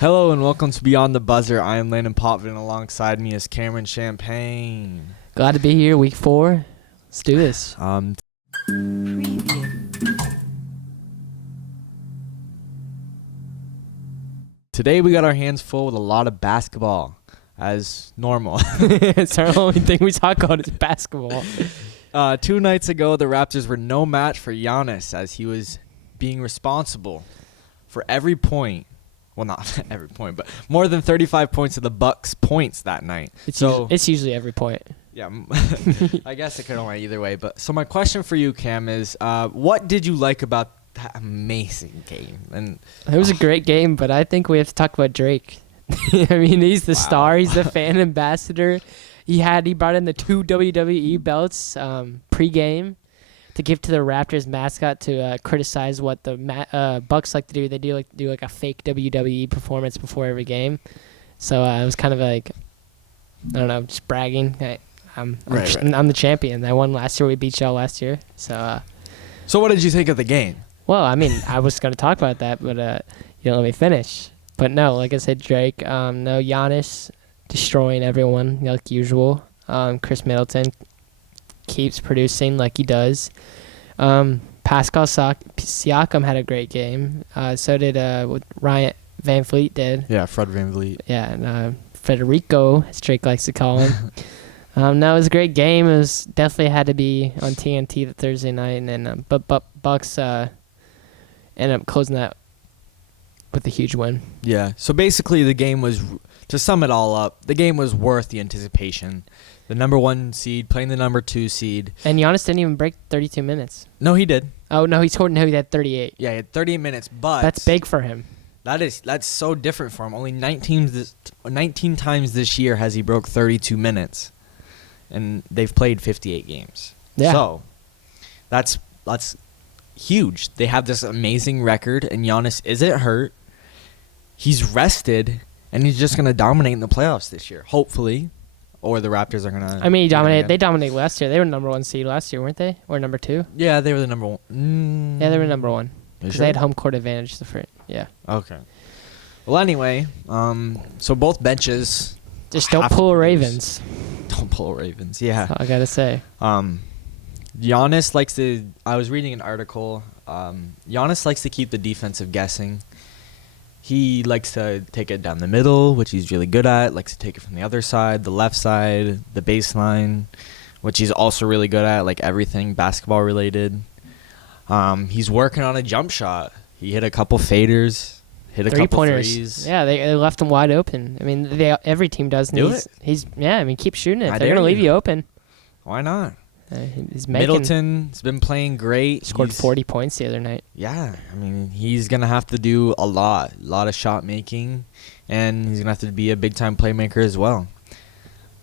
Hello and welcome to Beyond the Buzzer. I am Landon Potvin. Alongside me is Cameron Champagne. Glad to be here, week 4. Let's do this. Today we got our hands full with a lot of basketball, as normal. It's our only thing we talk about is basketball. 2 nights ago, the Raptors were no match for Giannis as he was being responsible for every point. Well, not every point, but more than 35 points of the Bucks' points that night. It's usually every point. Yeah, I guess it could go either way. But so my question for you, Cam, is what did you like about that amazing game? And It was a great game, but I think we have to talk about Drake. I mean, he's the star. He's the fan ambassador. He brought in the 2 WWE belts pre-game to give to the Raptors mascot to criticize what the Bucks like to do. They do like a fake WWE performance before every game. So it was kind of like, I don't know, just bragging. I'm the champion. I won last year. We beat y'all last year. So what did you think of the game? Well, I mean, I was going to talk about that, but you don't let me finish. But no, like I said, Drake. No, Giannis destroying everyone like usual. Chris Middleton keeps producing like he does. Pascal Siakam had a great game. So did what Ryan Van Fleet did. Yeah, Fred Van Vliet. Yeah, and Federico, as Drake likes to call him. No, it was a great game. It was definitely had to be on TNT the Thursday night, and then but Bucks ended up closing that with a huge win. Yeah. So basically, the game was, to sum it all up, the game was worth the anticipation. The number 1 seed playing the number 2 seed. And Giannis didn't even break 32 minutes. No, he did. Oh no, he scored. No, he had 38. Yeah, he had 38 minutes, but That's big for him. That's so different for him. Only 19 times this year has he broke 32 minutes, and they've played 58 games. Yeah. So that's huge. They have this amazing record, and Giannis isn't hurt. He's rested, and he's just gonna dominate in the playoffs this year, hopefully. Or the Raptors are gonna. I mean, They dominated last year. They were number 1 seed last year, weren't they? Or number 2? Yeah, they were the number 1. Yeah, they were number 1 because sure? they had home court advantage. Yeah. Okay. Well, anyway, so both benches. Just don't pull Ravens. Don't pull Ravens. Yeah. That's all I gotta say. Giannis likes to. I was reading an article. Giannis likes to keep the defensive guessing. He likes to take it down the middle, which he's really good at. Likes to take it from the other side, the left side, the baseline, which he's also really good at, like everything basketball related. He's working on a jump shot. He hit a couple faders, hit a couple threes. Yeah, they left him wide open. I mean, every team does. He's keep shooting it. They're gonna leave you open. Why not? Middleton's been playing great. Scored 40 points the other night. Yeah, I mean, he's going to have to do a lot of shot making, and he's going to have to be a big-time playmaker as well.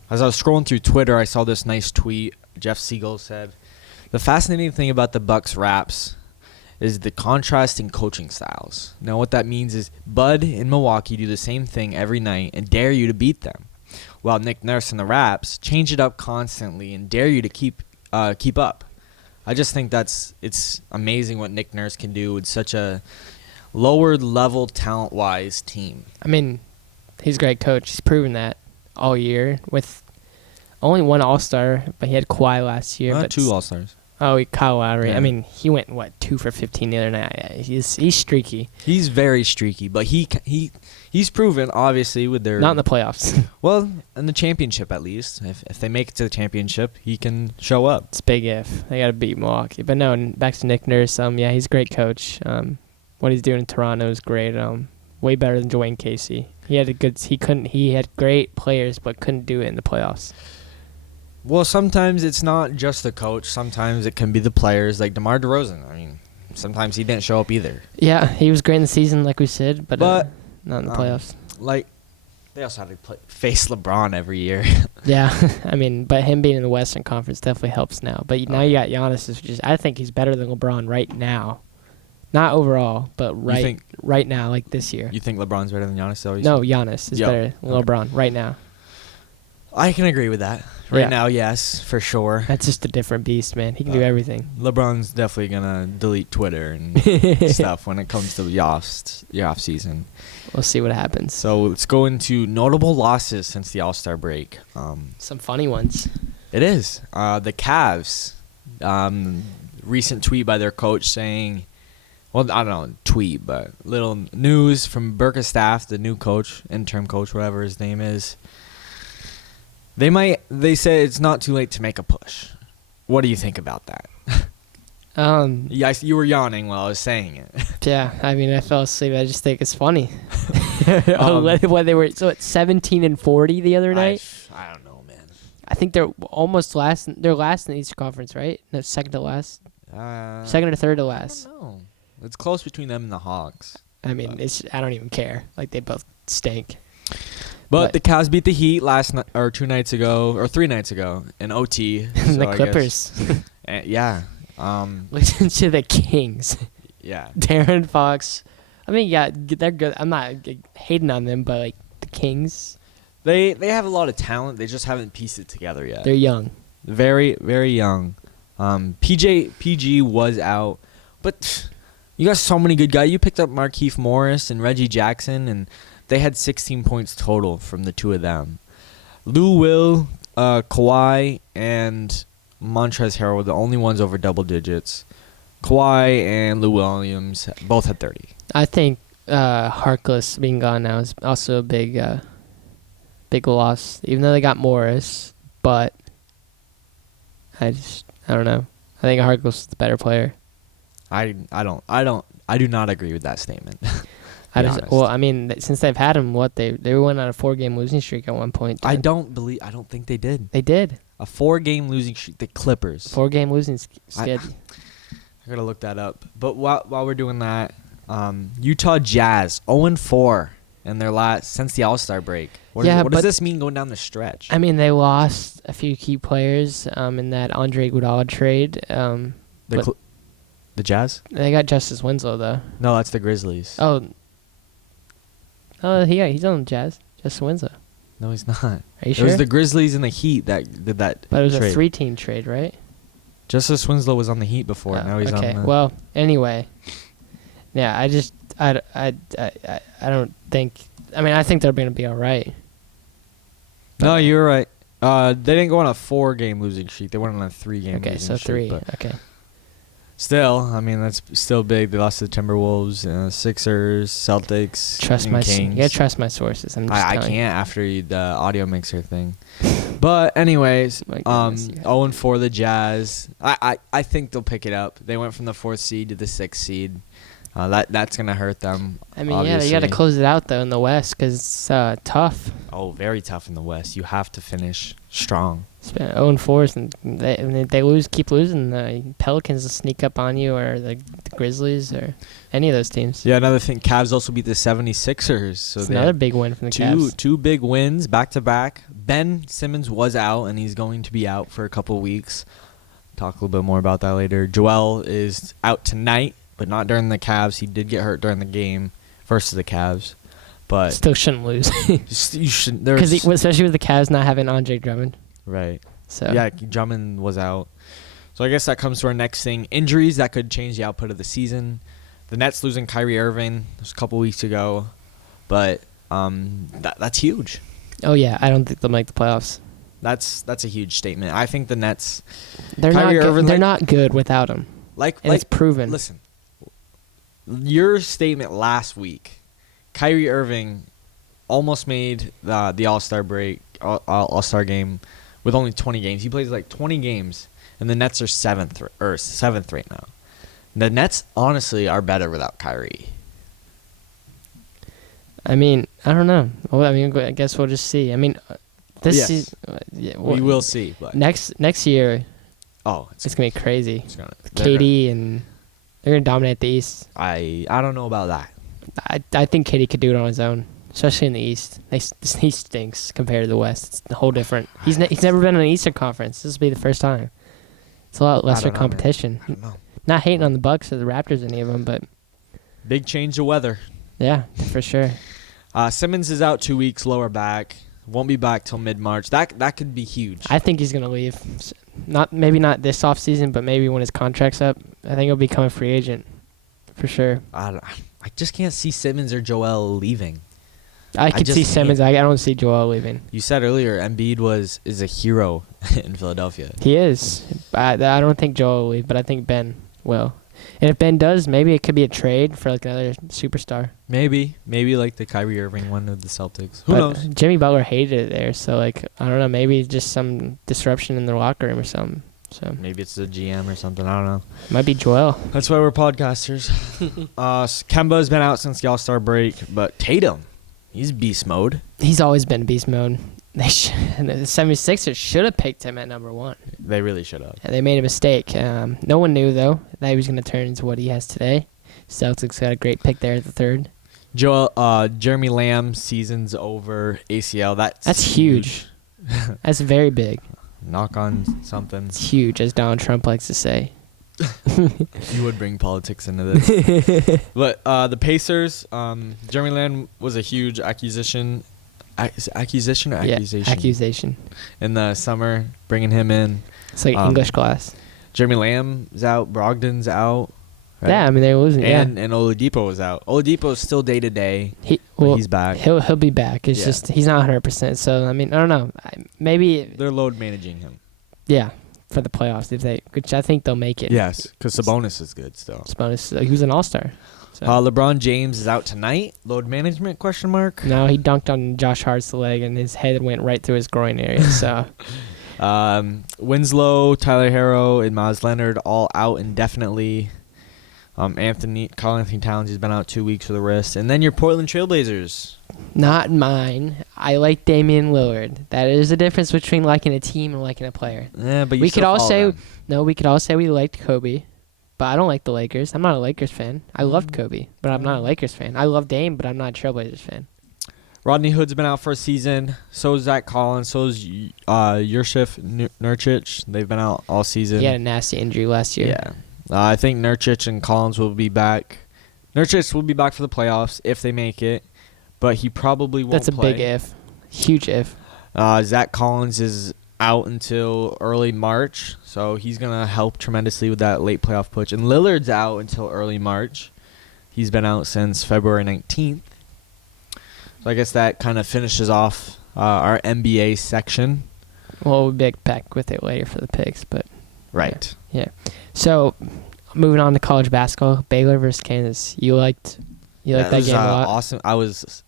As I was scrolling through Twitter, I saw this nice tweet. Jeff Siegel said, "The fascinating thing about the Bucks Raps is the contrast in coaching styles. Now, what that means is Bud in Milwaukee do the same thing every night and dare you to beat them, while Nick Nurse and the Raps change it up constantly and dare you to keep up." I just think it's amazing what Nick Nurse can do with such a lower level talent-wise team. I mean, he's a great coach. He's proven that all year with only 1 All-Star, but he had Kawhi last year. But 2 All-Stars. Oh, Kyle Lowry. Yeah. I mean, he went 2 for 15 the other night. He's streaky. He's very streaky, but he's proven, obviously, with their... Not in the playoffs. Well, in the championship, at least. If they make it to the championship, he can show up. It's big if. They got to beat Milwaukee. But no, back to Nick Nurse. Yeah, he's a great coach. What he's doing in Toronto is great. Way better than Dwayne Casey. He had great players, but couldn't do it in the playoffs. Well, sometimes it's not just the coach. Sometimes it can be the players, like DeMar DeRozan. I mean, sometimes he didn't show up either. Yeah, he was great in the season, like we said, but not in the playoffs. They also had to face LeBron every year. Yeah, I mean, but him being in the Western Conference definitely helps now. But now you got Giannis. I think he's better than LeBron right now. Not overall, but right now, like this year. You think LeBron's better than Giannis? No, Giannis is better than LeBron right now. I can agree with that. Right Yeah. now, yes, for sure. That's just a different beast, man. He can do everything. LeBron's definitely gonna delete Twitter and stuff when it comes to the off season. We'll see what happens. So let's go into notable losses since the All-Star break. Some funny ones. It is the Cavs. Recent tweet by their coach saying, well, I don't know, tweet, but little news from Burkestaff, the new coach, interim coach, whatever his name is. They say it's not too late to make a push. What do you think about that? Yes, you were yawning while I was saying it. Yeah, I mean, I fell asleep. I just think it's funny. What they were, so it's 17 and 40 the other night. I don't know, man. I think they're almost last. They're last in the Eastern Conference, right? No, second to last. Second or third to last. I don't know. It's close between them and the Hawks. I mean, I don't even care. Like, they both stink. But the Cavs beat the Heat 3 nights ago in OT. And the Clippers. Yeah. Listen to the Kings. Yeah. Darren Fox. I mean, yeah, they're good. I'm not hating on them, but like the Kings, They have a lot of talent. They just haven't pieced it together yet. they're young. Very, very young. PG was out, but you got so many good guys. You picked up Markieff Morris and Reggie Jackson, and they had 16 points total from the two of them. Lou Will, Kawhi, and Montrezl Harrell were the only ones over double digits. Kawhi and Lou Williams both had 30. I think Harkless being gone now is also a big loss. Even though they got Morris, but I don't know. I think Harkless is the better player. I do not agree with that statement. I mean, since they've had him, they went on a 4-game losing streak at one point. I don't think they did. They did. A 4-game losing streak. The Clippers. 4-game losing skid. I gotta look that up. But while we're doing that, Utah Jazz 0-4 in their since the All-Star break. What does this mean going down the stretch? I mean, they lost a few key players in that Andre Iguodala trade. The Jazz? They got Justice Winslow though. No, that's the Grizzlies. Oh, he's on the Jazz. Justice Winslow. No, he's not. Are you sure? It was the Grizzlies and the Heat that did that. But it was trade. a 3-team trade, right? Justice Winslow was on the Heat before. Now he's on the... Well, anyway, yeah. I don't think. I mean, I think they're going to be all right. No, you're right. They didn't go on a 4-game losing streak. They went on a 3-game losing streak. 3. Okay. Still, I mean, that's still big. They lost to the Timberwolves, Sixers, Celtics, Kings. You gotta trust my sources. I can't after the audio mixer thing. But anyways, 0-4 the Jazz. I think they'll pick it up. They went from the 4th seed to the 6th seed. That's gonna hurt them. I mean, obviously. you got to close it out though in the West because it's tough. Oh, very tough in the West. You have to finish strong. 0-4, and they keep losing. The Pelicans will sneak up on you, or the Grizzlies, or any of those teams. Yeah, another thing. Cavs also beat the 76ers. So it's another big win from the Cavs. Two big wins back to back. Ben Simmons was out, and he's going to be out for a couple of weeks. Talk a little bit more about that later. Joel is out tonight, but not during the Cavs. He did get hurt during the game versus the Cavs, but still shouldn't lose. You shouldn't, especially with the Cavs not having Andre Drummond. Right. So yeah, Drummond was out. So I guess that comes to our next thing: injuries that could change the output of the season. The Nets losing Kyrie Irving just a couple weeks ago, but that's huge. Oh yeah, I don't think they'll make the playoffs. That's a huge statement. I think the Nets. They're not good without him. It's proven. Listen, your statement last week, Kyrie Irving almost made the All-Star break, All-Star game with only 20 games. He plays like 20 games, and the Nets are seventh right now. The Nets honestly are better without Kyrie. I mean, I don't know. Well, I mean, I guess we'll just see. I mean, we will see. But next year, it's gonna be crazy. KD and they're gonna dominate the East. I don't know about that. I think KD could do it on his own, especially in the East. He stinks compared to the West. It's a whole different. He's never been in an Eastern Conference. This will be the first time. It's a lot lesser competition. I don't know. Not hating on the Bucks or the Raptors, any of them, but big change of weather. Yeah, for sure. Simmons is out 2 weeks, lower back. Won't be back till mid-March. That could be huge. I think he's gonna leave. Maybe not this offseason, but maybe when his contract's up. I think he'll become a free agent for sure. I just can't see Simmons or Joel leaving. I could see Simmons. I don't see Joel leaving. You said earlier Embiid is a hero in Philadelphia. He is. I don't think Joel will leave, but I think Ben will. And if Ben does, maybe it could be a trade for like another superstar. Maybe like the Kyrie Irving one of the Celtics. Who But knows? Jimmy Butler hated it there, so like I don't know. Maybe just some disruption in their locker room or something. So Maybe it's the GM or something. I don't know. might be Joel. That's why we're podcasters. Kemba's been out since the All-Star break, but Tatum, he's beast mode. He's always been beast mode. The 76ers should have picked him at number 1. They really should have. And they made a mistake. No one knew, though, that he was going to turn into what he has today. Celtics got a great pick there at the 3rd. Jeremy Lamb, season's over, ACL. That's huge. That's very big. Knock on something. It's huge, as Donald Trump likes to say. You would bring politics into this. But the Pacers, Jeremy Lamb was a huge acquisition. Accusation or accusation? Yeah, accusation. In the summer, bringing him in. It's like English class. Jeremy Lamb's out. Brogdon's out. Right? Yeah, I mean, they're losing. And Oladipo was out. Oladipo's still day-to-day. He's back. He'll be back. It's just he's not 100%. So, I mean, I don't know. Maybe. They're load managing him. Yeah, for the playoffs, which I think they'll make it. Yes, because Sabonis is good still. Sabonis, he was an all-star. So. LeBron James is out tonight. Load management, question mark? No, he dunked on Josh Hart's leg, and his head went right through his groin area. So, Winslow, Tyler Herro, and Miles Leonard all out indefinitely. Carl Anthony Towns has been out 2 weeks with a wrist. And then your Portland Trailblazers. Not mine. I like Damian Lillard. That is the difference between liking a team and liking a player. Yeah, but we could all say we liked Kobe. But I don't like the Lakers. I'm not a Lakers fan. I loved Kobe, but I'm not a Lakers fan. I love Dame, but I'm not a Trailblazers fan. Rodney Hood's been out for a season. So is Zach Collins. So is Yurshif Nurkic. They've been out all season. He had a nasty injury last year. Yeah. I think Nurkic and Collins will be back. Nurkic will be back for the playoffs if they make it, but he probably won't That's a play. big if. Huge if. Zach Collins is out until early March, so he's going to help tremendously with that late playoff push. And Lillard's out until early March. He's been out since February 19th. So I guess that kind of finishes off our NBA section. Well, we'll be back with it later for the picks, but... Right. Yeah. So, moving on to college basketball, Baylor versus Kansas. You liked that game a lot? Awesome. I was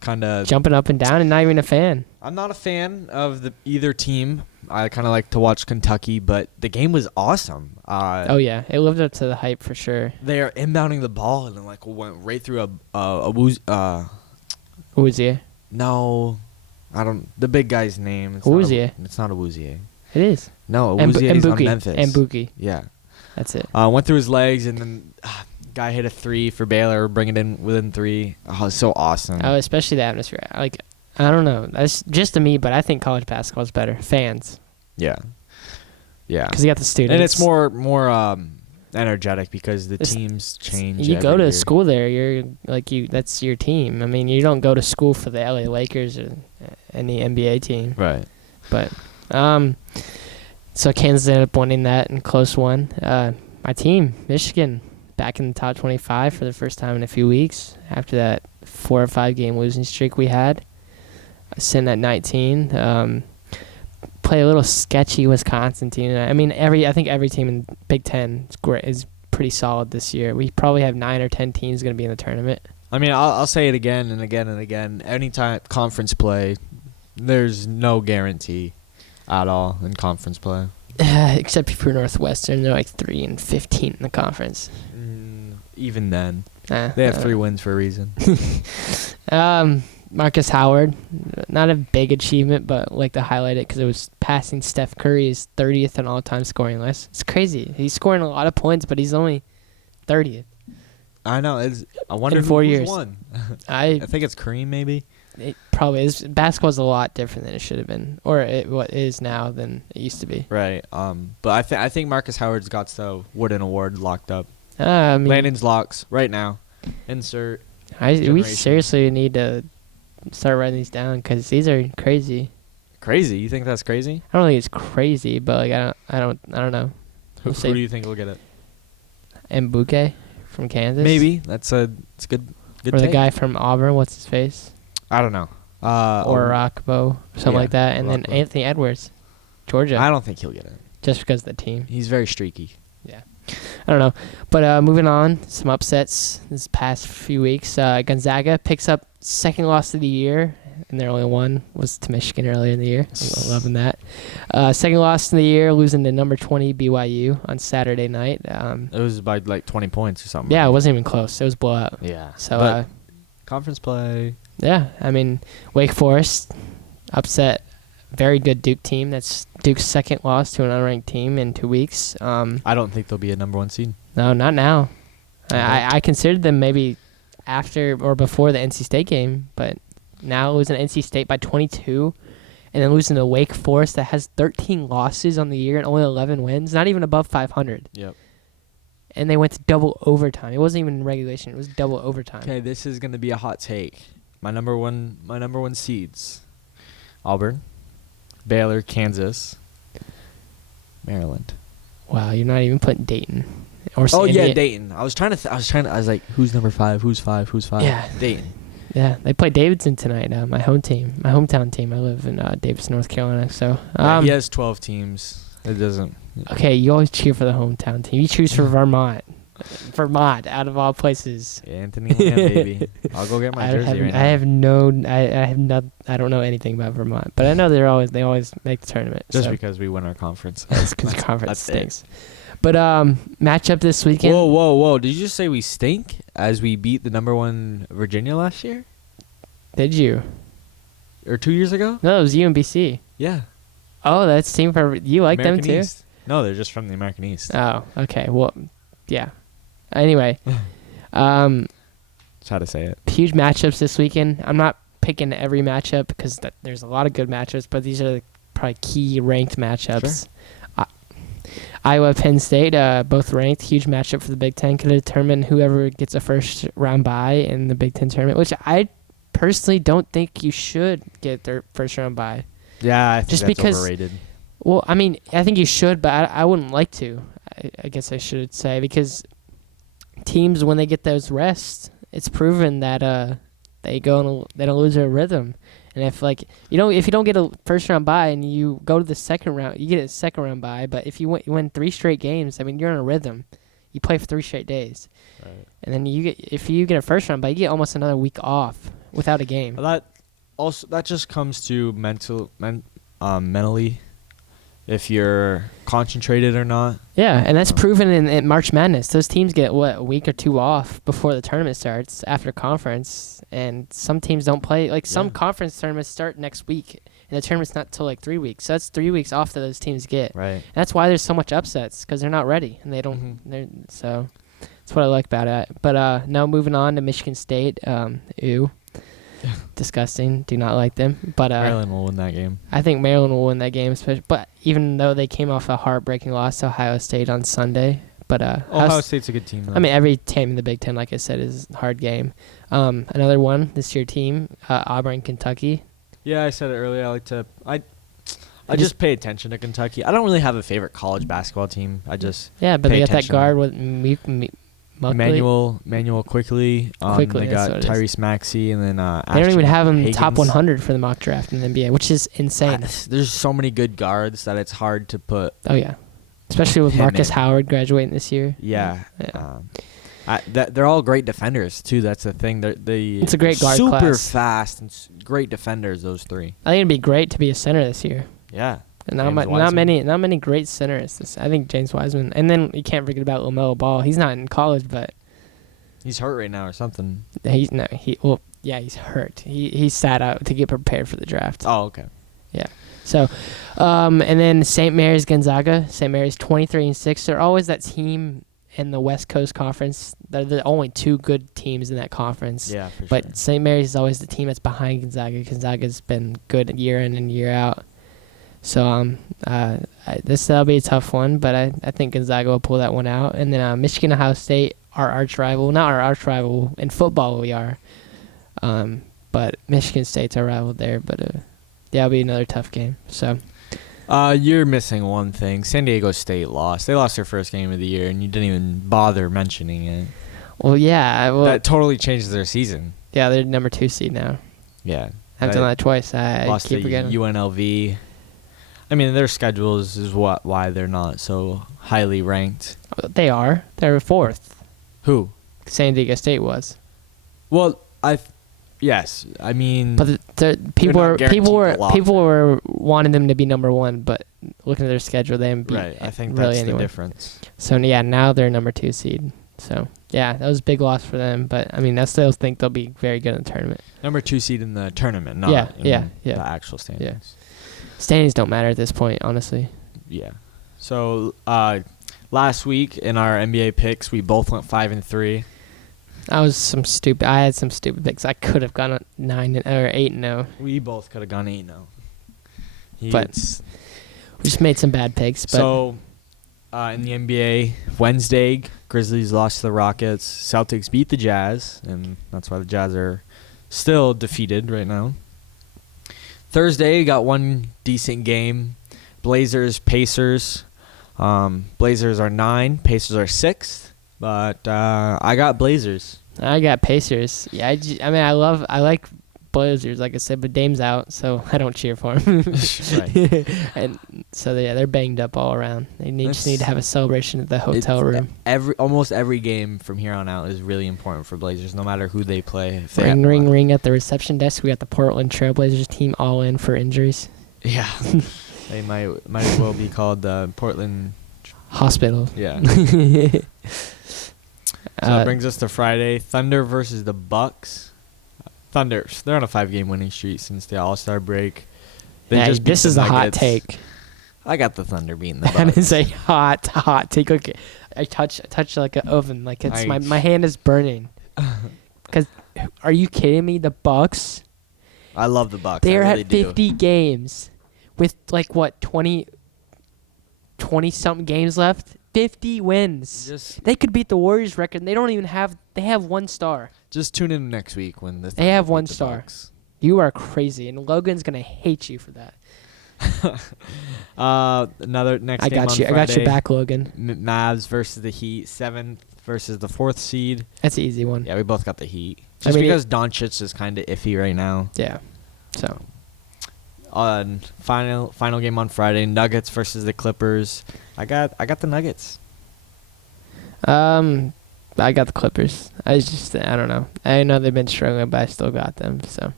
kind of... Jumping up and down and not even a fan. I'm not a fan of either team. I kind of like to watch Kentucky, but the game was awesome. Oh, yeah. It lived up to the hype for sure. They are inbounding the ball and then went right through Awuzie. No, I don't. The big guy's name. Awuzie. It's not Awuzie. It is. No, Awuzie is on Memphis. And Buki. Yeah. That's it. Went through his legs and then guy hit a 3 for Baylor, bring it in within 3. Oh, it's so awesome. Oh, especially the atmosphere. I don't know. That's just to me, but I think college basketball is better. Fans. Yeah. Yeah. Because you got the students. And it's more energetic because the teams change. You go to year. school there. You're that's your team. I mean, you don't go to school for the LA Lakers or any NBA team. Right. But so Kansas ended up winning that in close one. My team, Michigan, back in the top 25 for the first time in a few weeks after that 4 or 5 game losing streak we had. Sitting at 19. Play a little sketchy Wisconsin team. I mean, I think every team in Big Ten is pretty solid this year. We probably have 9 or 10 teams going to be in the tournament. I mean, I'll say it again and again and again. Anytime conference play, there's no guarantee at all in conference play. Except for Northwestern, they're like 3-15 in the conference. Even then, they have 3 wins for a reason. Marcus Howard, not a big achievement, but like to highlight it because it was passing Steph Curry's 30th in all-time scoring list. It's crazy. He's scoring a lot of points, but he's only 30th. I know. I wonder in 4 years. Who's won. I think it's Kareem, maybe. It probably is. Basketball's a lot different than it should have been, or what is now than it used to be. Right. But I think Marcus Howard's got the Wooden Award locked up. I mean, Landon's locks right now. Insert. we seriously need to start writing these down because these are crazy. Crazy? You think that's crazy? I don't think it's crazy, but like I don't know. Who do you think will get it? Mbuke from Kansas. Maybe it's a good. Or the guy from Auburn. What's his face? I don't know. Or Rockbo, something like that, and then Anthony Edwards, Georgia. I don't think he'll get it. Just because of the team. He's very streaky. Yeah. I don't know. But moving on, some upsets this past few weeks. Gonzaga picks up second loss of the year, and their only one was to Michigan earlier in the year. I'm loving that. Second loss in the year, losing to number 20 BYU on Saturday night. It was by like 20 points or something. Yeah, it wasn't even close. It was blowout. Yeah. So conference play. Yeah, I mean, Wake Forest upset very good Duke team. That's Duke's second loss to an unranked team in 2 weeks. I don't think they'll be a number 1 seed. No, not now. Okay. I considered them maybe after or before the NC State game, but now losing to NC State by 22 and then losing to Wake Forest that has 13 losses on the year and only 11 wins, not even above 500. Yep. And they went to double overtime. It wasn't even regulation. It was double overtime. Okay, this is going to be a hot take. My number one seeds: Auburn, Baylor, Kansas, Maryland. Wow, you're not even putting Dayton. Dayton. I was like, who's number 5? Who's 5? Who's 5? Yeah. Dayton. Yeah, they play Davidson tonight. My hometown team. I live in Davidson, North Carolina. So he has 12 teams. It doesn't. Okay, you always cheer for the hometown team. You choose for Vermont. Vermont, out of all places. Yeah, Anthony Lamb, baby. I'll go get my jersey right now. I don't know anything about Vermont, but I know they always make the tournament. Just because we win our conference. That's because conference stinks. But matchup this weekend. Whoa! Did you just say we stink as we beat the number 1 Virginia last year? Did you? Or 2 years ago? No, it was UMBC. Yeah. Oh, that's team for you like American them too? East. No, they're just from the American East. Oh, okay. Well, yeah. Anyway, that's how to say it. Huge matchups this weekend. I'm not picking every matchup because there's a lot of good matchups, but these are probably key ranked matchups. Sure. Iowa, Penn State, both ranked. Huge matchup for the Big Ten. Could determine whoever gets a first round bye in the Big Ten tournament, which I personally don't think you should get their first round bye. Yeah, I think that's overrated. Well, I mean, I think you should, but I wouldn't like to. I guess I should say, because teams, when they get those rests, it's proven that they don't lose their rhythm. And if you don't get a first round bye and you go to the second round, you get a second round bye. But if you win 3 straight games, I mean, you're in a rhythm. You play for 3 straight days, right. And then if you get a first round bye, you get almost another week off without a game. Well, that just comes to mentally. If you're concentrated or not. Yeah, and that's proven in March Madness. Those teams get, a week or 2 off before the tournament starts after conference, and some teams don't play. Some conference tournaments start next week, and the tournament's not till 3 weeks. So that's 3 weeks off that those teams get. Right. And that's why there's so much upsets, because they're not ready, and they don't. So that's what I like about it. But now moving on to Michigan State. Disgusting. Do not like them. But Maryland will win that game. I think Maryland will win that game, but even though they came off a heartbreaking loss to Ohio State on Sunday. But Ohio State's a good team, though. I mean, every team in the Big Ten, like I said, is a hard game. Another one this year team, Auburn, Kentucky. Yeah, I said it earlier. I just pay attention to Kentucky. I don't really have a favorite college basketball team. But they got that guard with Manuel quickly. They got Tyrese Maxey, and then they don't even have him Higgins. Top 100 for the mock draft in the NBA, which is insane. There's so many good guards that it's hard to put. Oh yeah, especially with Marcus Howard graduating this year. Yeah. They're all great defenders too. That's the thing. It's a great guard super class. Fast and great defenders. Those 3. I think it'd be great to be a center this year. Yeah. And not many great centers. I think James Wiseman, and then you can't forget about LaMelo Ball. He's not in college, but he's hurt right now or something. He's hurt. He sat out to get prepared for the draft. Oh, okay. Yeah. So, and then St. Mary's Gonzaga. St. Mary's 23-6. They're always that team in the West Coast Conference. They're the only 2 good teams in that conference. Yeah, for sure. But St. Mary's is always the team that's behind Gonzaga. Gonzaga's been good year in and year out. So that'll be a tough one, but I think Gonzaga will pull that one out. And then Michigan, Ohio State, our arch rival, not our arch rival in football, we are. But Michigan State's our rival there. But yeah, it'll be another tough game. So. You're missing one thing. San Diego State lost. They lost their first game of the year, and you didn't even bother mentioning it. Well, yeah. Well, that totally changes their season. Yeah, they're number 2 seed now. Yeah. I've done that twice. I lost keep to forgetting. UNLV. I mean, their schedules is why they're not so highly ranked. They are. They're 4th. Who? San Diego State was. Well, yes. I mean, but people were wanting them to be number 1, but looking at their schedule, they haven't beat right. I think really that's anyone. the difference. So yeah, now they're number 2 seed. So yeah, that was a big loss for them. But I mean, I still think they'll be very good in the tournament. Number 2 seed in the tournament, not in the actual standings. Yeah. Standings don't matter at this point, honestly. Yeah. So last week in our NBA picks, we both went 5-3. I had some stupid picks. I could have gone 9 or 8-0. We both could have gone 8-0. But we just made some bad picks. But so in the NBA, Wednesday, Grizzlies lost to the Rockets. Celtics beat the Jazz, and that's why the Jazz are still defeated right now. Thursday, got one decent game. Blazers, Pacers. Blazers are 9. Pacers are 6. But I got Blazers. I got Pacers. Yeah, I like Blazers, like I said, but Dame's out, so I don't cheer for him. Right. And so they're banged up all around. They just need to have a celebration at the hotel room. Almost every game from here on out is really important for Blazers, no matter who they play. Ring at the reception desk. We got the Portland Trailblazers team all in for injuries. Yeah, they might as well be called the Portland Hospital. Yeah. So that brings us to Friday. Thunder versus the Bucks. Thunder, they're on a 5-game winning streak since the All-Star break. This is a hot take. I got the Thunder beating the Bucks. That is a hot take. Okay, I touch like an oven. Like it's my hand is burning. Because are you kidding me? The Bucks. I love the Bucks. They're really at 50 games with 20 something games left. 50 wins. They could beat the Warriors record. They don't even have. They have 1 star. Just tune in next week when they have 1 star. Bucks. You are crazy, and Logan's gonna hate you for that. Another next game on Friday. I got you back, Logan. Mavs versus the Heat. 7th versus the 4th seed. That's an easy one. Yeah, we both got the Heat. Because Doncic is kind of iffy right now. Yeah. So. Final game on Friday. Nuggets versus the Clippers. I got the Nuggets. I got the Clippers. I don't know. I know they've been struggling, but I still got them. So.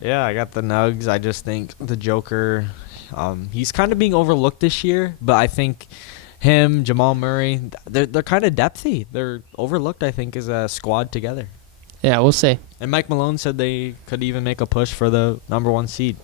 Yeah, I got the Nugs. I just think the Joker, he's kind of being overlooked this year, but I think him, Jamal Murray, they're kind of depthy. They're overlooked, I think, as a squad together. Yeah, we'll see. And Mike Malone said they could even make a push for the number 1 seed.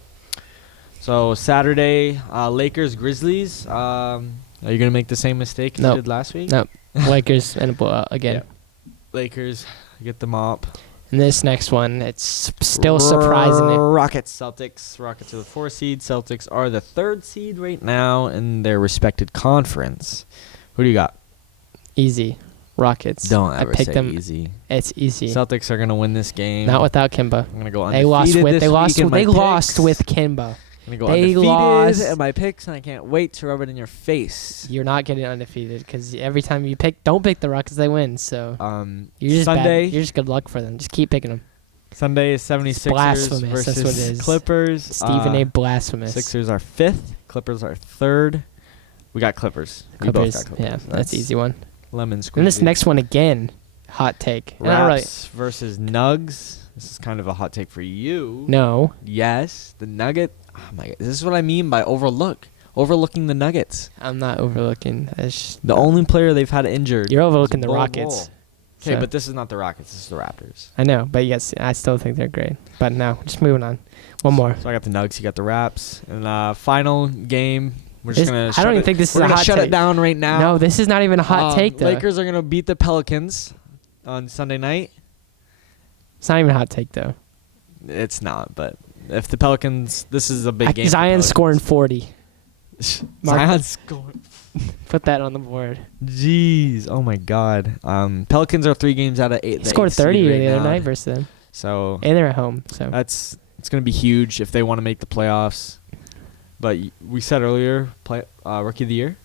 So Saturday, Lakers, Grizzlies. Are you going to make the same mistake you did last week? Nope. Lakers and again. Yeah. Lakers get the mop. And this next one, it's still surprising. Rockets, Celtics. Rockets are the 4 seed. Celtics are the 3rd seed right now in their respected conference. Who do you got? Easy. Rockets. Don't ever say easy. It's easy. Celtics are going to win this game. Not without Kimba. I'm going to go undefeated They lost with Kimba. I'm going to go undefeated at my picks, and I can't wait to rub it in your face. You're not getting undefeated because every time you don't pick the Rockets, they win. So you're just Sunday, bad. You're just good luck for them. Just keep picking them. Sunday is 76ers versus that's what it is. Clippers. Stephen A. Blasphemous. Sixers are 5th. Clippers are 3rd. We got Clippers. We both got Clippers. Yeah, that's an easy one. Lemon squeeze. And this next one again, hot take. Raps versus Nugs. This is kind of a hot take for you. No. Yes, the Nugget. Oh my God, this is what I mean by overlooking the Nuggets. I'm not overlooking. The only player they've had injured. You're overlooking the Rockets. Okay, but this is not the Rockets. This is the Raptors. I know, but yes, I still think they're great. But no, just moving on. One more. So I got the Nugs. You got the Raps. And final game. We're just gonna. I don't even think this is a hot take. Shut it down right now. No, this is not even a hot take. Though. Lakers are gonna beat the Pelicans on Sunday night. It's not even a hot take though. It's not, but if the Pelicans, this is a big game. Zion's scoring 40. Zion's scoring. Put that on the board. Jeez, oh my God. Pelicans are 3 games out of 8. He scored 30 the other night versus them. So And they're at home. So it's going to be huge if they want to make the playoffs. But we said earlier, rookie of the year.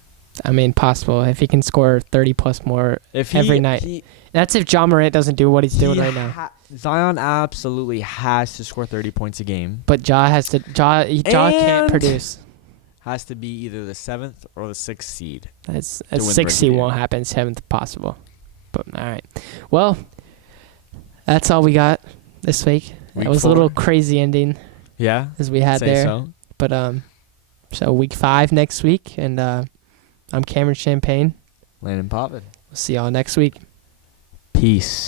I mean, possible if he can score 30 plus more every night. That's if John Morant doesn't do what he's doing right now. Zion absolutely has to score 30 points a game. But Ja has to. Ja can't produce. Has to be either the 7th or the 6th seed. That's a 6th seed won't happen. 7th possible. But all right. Well, that's all we got this week. It was 4. a little crazy ending. Yeah. As we had there. So. But so week 5 next week, and I'm Cameron Champagne. Landon Poppin. We'll see y'all next week. Peace.